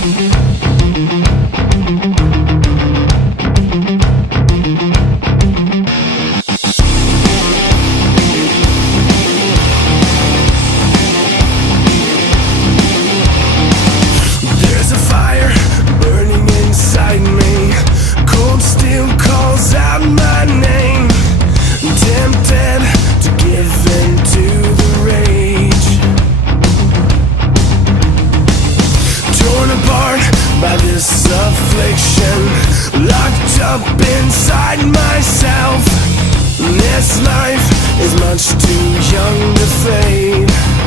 There's a fire burning inside me. Cold steel calls out my name. Tempted to give in to the rage. Torn apart by this affliction. Locked up inside myself. This life is much too young to fade.